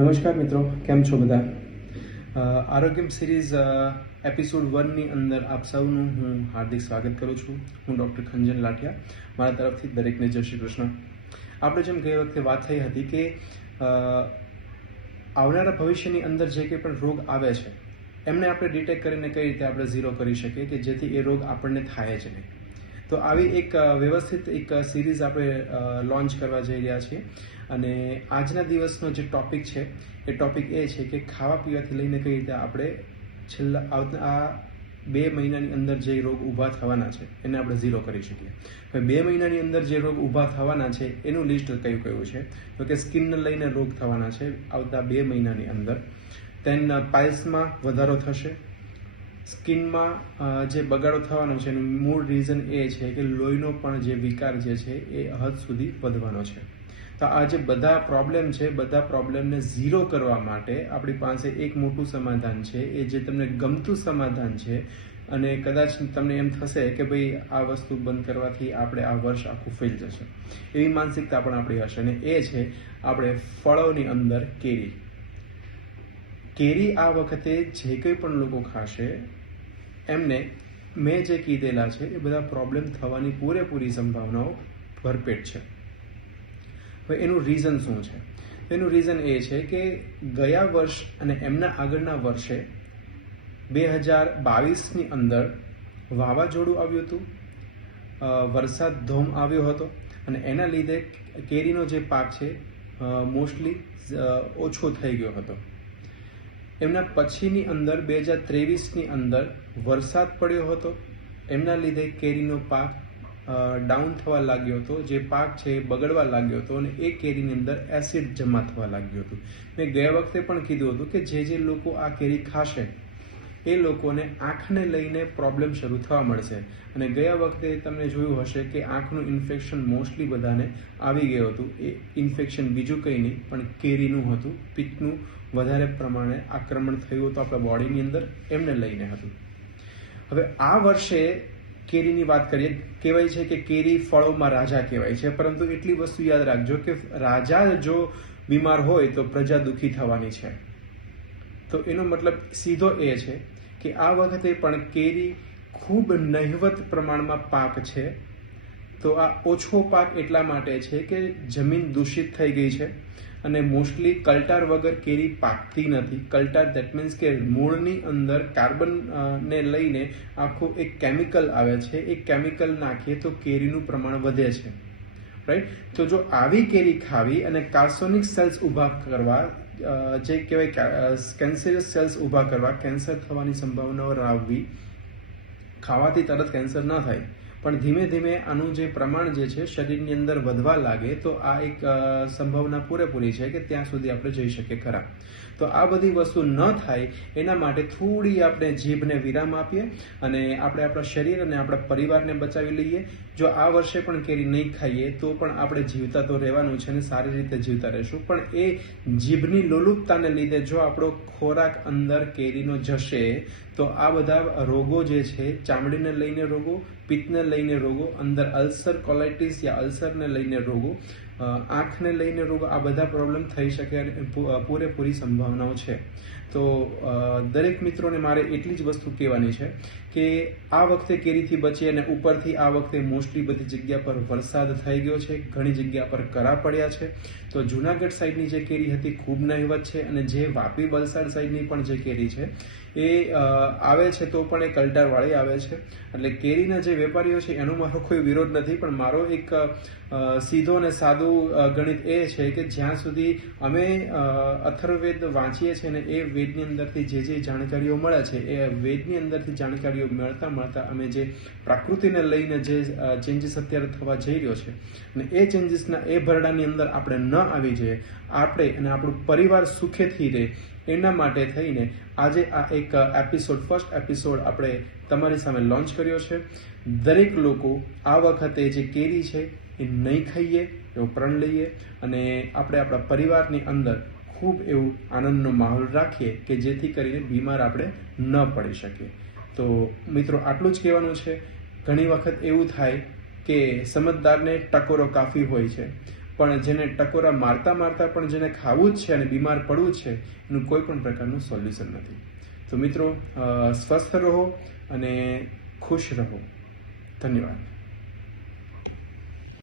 નમસ્કાર મિત્રો, કેમ છો બધા? આરોગ્યમ સિરીઝ એપિસોડ 1 ની અંદર આપ સૌનું હું હાર્દિક સ્વાગત કરું છું. હું ડૉક્ટર ખંજન લાઠિયા. મારા તરફથી દરેકને જય શ્રી કૃષ્ણ. આપણે જેમ ગઈ વખતે વાત થઈ હતી કે આવનારા ભવિષ્યની અંદર જે કંઈ પણ રોગ આવે છે એમને આપણે ડિટેક્ટ કરીને કઈ રીતે આપણે ઝીરો કરી શકીએ કે જેથી એ રોગ આપણને થાય જ નહીં. તો આવી એક વ્યવસ્થિત એક સિરીઝ આપણે લોન્ચ કરવા જઈ રહ્યા છીએ. અને આજના દિવસનો જે ટોપિક છે એ ટોપિક એ છે કે ખાવા પીવાથી લઈને કઈ રીતે આપણે છેલ્લા આવતા 2 મહિનાની અંદર જે રોગ ઊભા થવાના છે એને આપણે ઝીરો કરી શકીએ. હવે 2 મહિનાની અંદર જે રોગ ઊભા થવાના છે એનું લિસ્ટ કયું કયું છે તો કે સ્કિનને લઈને રોગ થવાના છે આવતા 2 મહિનાની અંદર. તેન પાઇલ્સમાં વધારો થશે. સ્કિનમાં જે બગાડો થવાનો છે એનું મૂળ રીઝન એ છે કે લોહીનો પણ જે વિકાર જે છે એ હદ સુધી વધવાનો છે. તો આ જે બધા પ્રોબ્લેમ છે, બધા પ્રોબ્લેમને ઝીરો કરવા માટે આપણી પાસે એક મોટું સમાધાન છે. એ જે તમને ગમતું સમાધાન છે અને કદાચ તમને એમ થશે કે ભાઈ આ વસ્તુ બંધ કરવાથી આપણે આ વર્ષ આખું ફેલ જશે, એવી માનસિકતા પણ આપણી હશે. અને એ છે આપણે ફળોની અંદર કેરી. કેરી આ વખતે જે કંઈ પણ લોકો ખાશે એમને મેં જે કીધેલા છે એ બધા પ્રોબ્લેમ થવાની પૂરેપૂરી સંભાવનાઓ ભરપેટ છે. હવે એનું રીઝન શું છે? એનું રીઝન એ છે કે ગયા વર્ષ અને એમના આગળના વર્ષે 2022ની અંદર વાવાઝોડું આવ્યું હતું, વરસાદ ધોમ આવ્યો હતો અને એના લીધે કેરીનો જે પાક છે મોસ્ટલી ઓછો થઈ ગયો હતો. એમના પછીની અંદર 2023ની અંદર વરસાદ પડ્યો હતો, એમના લીધે કેરીનો પાક ડાઉન થવા લાગ્યો હતો, જે પાક છે એ બગડવા લાગ્યો હતો અને એ કેરીની અંદર એસિડ જમા થવા લાગ્યું હતું. મેં ગયા વખતે પણ કીધું હતું કે જે લોકો આ કેરી ખાશે એ લોકોને આંખને લઈને પ્રોબ્લેમ શરૂ થવા મળશે. અને ગયા વખતે તમને જોયું હશે કે આંખનું ઇન્ફેક્શન મોસ્ટલી બધાને આવી ગયું હતું. એ ઇન્ફેક્શન બીજું કંઈ નહીં પણ કેરીનું હતું. પિત્તનું વધારે પ્રમાણે આક્રમણ થયું હતું આપણા બોડીની અંદર, એમને લઈને હતું. હવે આ વર્ષે કેરીની વાત કરીએ, કહેવાય છે કે કેરી ફળોમાં રાજા કહેવાય છે, પરંતુ એટલી વસ્તુ યાદ રાખજો કે રાજા જો બીમાર હોય તો પ્રજા દુઃખી થવાની છે. તો એનો મતલબ સીધો એ છે કે આ વખતે પણ કેરી ખૂબ નહિવત પ્રમાણમાં પાક છે. તો આ ઓછો પાક એટલા માટે છે કે જમીન દૂષિત થઈ ગઈ છે અને મોસ્ટલી કલ્ટાર વગર કેરી પાકતી નથી. કલ્ટાર દેટ મીન્સ કે મૂળની અંદર કાર્બન ને લઈને આખું એક કેમિકલ આવે છે. એ કેમિકલ નાખીએ તો કેરીનું પ્રમાણ વધે છે, રાઈટ? તો જો આવી કેરી ખાવી અને કાર્સિનોજેનિક સેલ્સ ઊભા કરવા, જે કહેવાય કેન્સરસ સેલ્સ ઊભા કરવા, કેન્સર થવાની સંભાવનાઓ લાવવી, ખાવાથી તરત કેન્સર ન થાય પણ ધીમે ધીમે આનું જે પ્રમાણ જે છે શરીરની અંદર વધવા લાગે તો આ એક સંભાવના પૂરેપૂરી છે કે ત્યાં સુધી આપણે જઈ શકીએ ખરા. તો આ બધી વસ્તુ ન થાય એના માટે થોડી આપણે જીભને વિરામ આપીએ અને આપણે આપણા શરીર અને આપણા પરિવારને બચાવી લઈએ. જો આ વર્ષે પણ કેરી નહીં ખાઈએ તો પણ આપણે જીવતા તો રહેવાનું છે અને સારી રીતે જીવતા રહેશું. પણ એ જીભની લોલુપતાને લીધે જો આપણો ખોરાક અંદર કેરીનો જશે તો આ બધા રોગો જે છે, ચામડીને લઈને રોગો, પિત્તને લઈને રોગો, અંદર અલ્સર કોલાઇટિસ યા અલ્સરને લઈને રોગો, આંખને લઈને રોગો, આ બધા પ્રોબ્લેમ થઈ શકે અને પૂરેપૂરી સંભાવનાઓ છે. તો દરેક મિત્રોને મારે એટલી જ વસ્તુ કહેવાની છે કે આ વખતે કેરીથી બચી અને ઉપરથી આ વખતે મોસ્ટલી બધી જગ્યા પર વરસાદ થઈ ગયો છે, ઘણી જગ્યા પર કરા પડ્યા છે. તો જુનાગઢ સાઈડની જે કેરી હતી ખૂબ નહિવત છે અને જે વાપી વલસાડ સાઈડની પણ જે કેરી છે એ આવે છે તો પણ એ કલ્ટારવાળી આવે છે. એટલે કેરીના જે વેપારીઓ છે એનો મારો કોઈ વિરોધ નથી, પણ મારો એક સીધો અને સાદું ગણિત એ છે કે જ્યાં સુધી અમે અથર્વવેદ વાંચીએ છીએ ને એ વેદની અંદરથી જે જાણકારીઓ મળે છે એ વેદની અંદરથી જાણકારીઓ મળતા અમે જે પ્રકૃતિને લઈને જે ચેન્જીસ અત્યારે થવા જઈ રહ્યો છે અને એ ચેન્જીસના એ ભરડાની અંદર આપણે ન આવી જઈએ, આપણે અને આપણું પરિવાર સુખેથી રહે એના માટે થઈને આજે આ એક ફર્સ્ટ એપિસોડ આપણે તમારી સામે લોન્ચ કર્યો છે. દરેક લોકો આ વખતે જે કેરી છે એ નહીં ખાઈએ એવો પ્રણ લઈએ અને આપણે આપણા પરિવારની અંદર ખૂબ એવું આનંદનો માહોલ રાખીએ કે જેથી કરીને બીમાર આપણે ન પડી શકીએ. તો મિત્રો આટલું જ કહેવાનું છે. ઘણી વખત એવું થાય કે સમજદારને ટકોરો કાફી હોય છે, પણ જેને ટકોરા મારતા મારતા પણ જેને ખાવું જ છે અને બીમાર પડવું છે એનું કોઈ પણ પ્રકારનું સોલ્યુશન નથી. તો મિત્રો, સ્વસ્થ રહો અને ખુશ રહો. ધન્યવાદ.